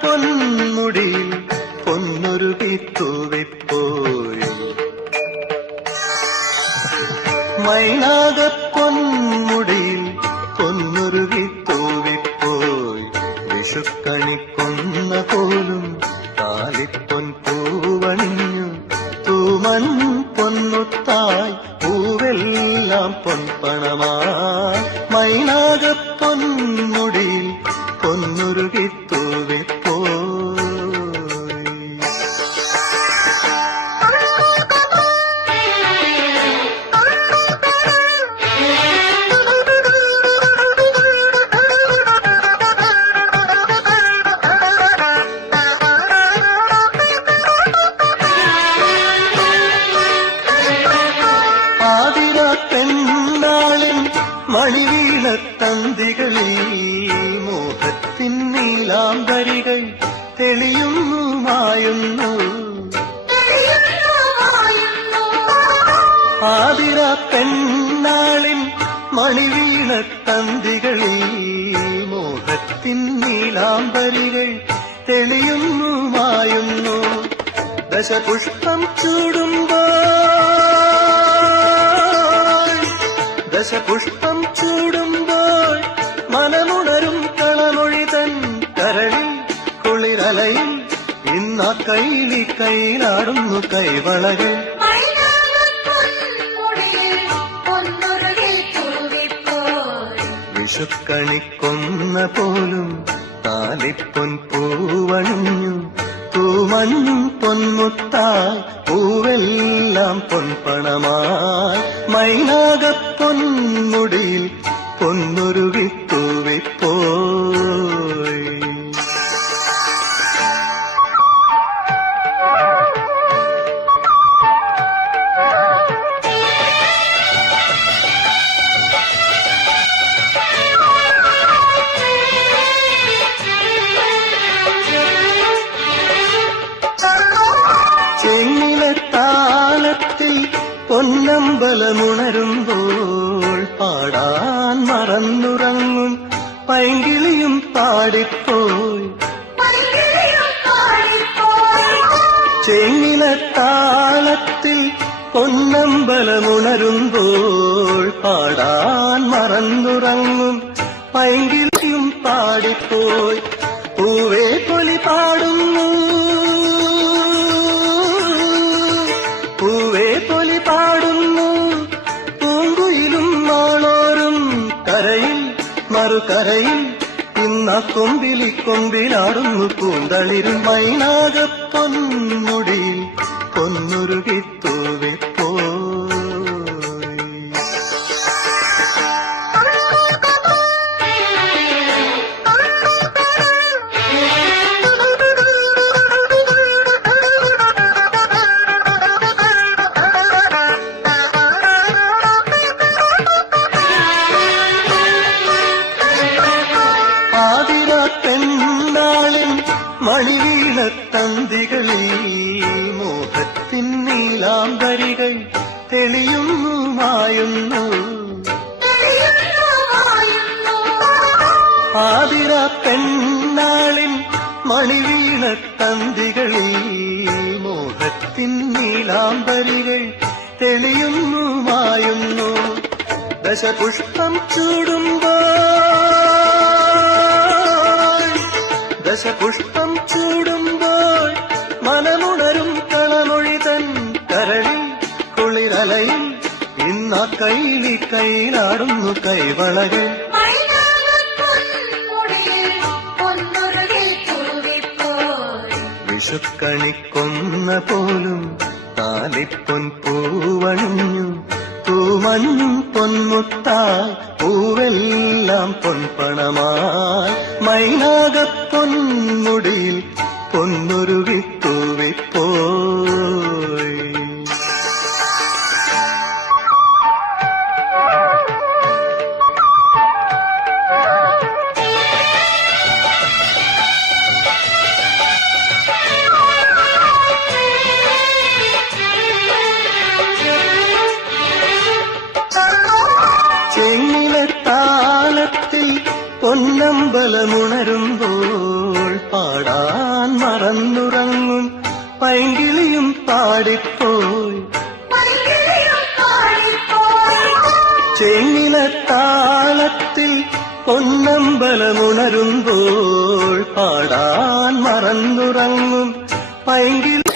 മൈനാകപ്പൊന്മുടിയിൽ പൊന്നൊരുകി തൂവിപ്പോയി, മൈനാകപ്പൊന്മുടിയിൽ പൊന്നൊരുകി തൂവിപ്പോയി. വിഷുക്കണിക്കൊന്ന പോലും താലിപ്പൊൻ പൂവണിഞ്ഞു, തൂമൻ പൊന്നുത്തായി പൂവെല്ലാം പൊൻപണമായി. മൈനാകപ്പൊന്മുടിയിൽ പൊന്നൊരുകി തൂവിപ്പോയി. ആതിരാപ്പെണ്ണാളിൻ മണിവീണത്തന്തികളിൽ മോഹത്തിൻ നീലാംബരികൾ തെളിയുന്നു മായുന്നു. ആതിരാപ്പെണ്ണാളിൻ മണിവീണത്തന്തികളിൽ മോഹത്തിൻ നീലാംബരികൾ തെളിയുന്നു മായുന്നു. ദശപുഷ്പം ചൂടുമ്പോൾ, ദശപുഷ്പം ചൂടുമ്പോൾ മനമുണരും കളമൊഴി തൻ കരളിൽ കുളിരലയിൽ ഇന്ന കൈലി കൈലാടുന്നു കൈവളകൾ. വിഷുക്കണിക്കൊന്ന പോലും താലിപ്പൊൻ പൂവണിഞ്ഞു, തൂമഞ്ഞും പൊന്മുത്തായി പൂവെല്ലാം പൊൻപണമായി. മൈനാകപ്പൊന്മുടിയിൽ പൊന്നൊരുകി തൂവിപ്പോയി. ചെങ്ങിലത്താലത്തിൽ പൊന്നമ്പലമുണരുമ്പോൾ പാടാൻ മറന്നുറങ്ങും പൈങ്കിളിയും പാടിപ്പോയി. ചെങ്ങിലത്താലത്തിൽ പൊന്നമ്പലമുണരുമ്പോൾ പാടാൻ മറന്നുറങ്ങും പൈങ്കിളിയും പാടിപ്പോയി. പൂവേ പൊലി പാടുന്നു, പൂവേ പൊലി പാടുന്നു, പൂങ്കുയിലും മാളോരും കരയിൽ മറുകരയിൽ ഇന്ന കൊമ്പിലി കൊമ്പിലാടുന്നു പൂന്തളിരും. മൈനാകപ്പൊന്മുടിയിൽ പൊന്നൊരുകി തൂവിപ്പോയി. ആതിരാപ്പെണ്ണാളിൻ മണിവീണത്തന്തികളിൽ മോഹത്തിൻ നീലാംബരികൾ തെളിയുന്നു മായുന്നു. ആതിരാപ്പെണ്ണാളിൻ മണിവീണത്തന്തികളിൽ മോഹത്തിൻ നീലാംബരികൾ തെളിയുന്നു മായുന്നു. ദശപുഷ്പം ചൂടുമ്പോൾ, ദശപുഷ്പം ചൂടുമ്പോൾ മനമുണരും കളമൊഴി തൻ കരളിൽ കുളിരലയിൽ ഇന്ന കൈലി കൈലാടുന്നു കൈവളകൾ. വിഷുക്കണിക്കൊന്ന പോലും താലിപ്പൊൻ പൂവണിഞ്ഞു, തൂമഞ്ഞും പൊന്മുത്തായി പൂവെല്ലാം പൊൻപണമായി. മൈനാകപ്പൊന്മുടിയിൽ പൊന്നൊരുകി തൂവിപ്പോയി. പൊന്നമ്പലമുണരുമ്പോൾ പാടാൻ മറന്നുറങ്ങും പൈങ്കിളിയും പാടിപ്പോയി ചെങ്ങിലത്താളത്തിൽ പൊന്നമ്പലമുണരുമ്പോൾ പാടാൻ മറന്നുറങ്ങും പൈങ്കിളി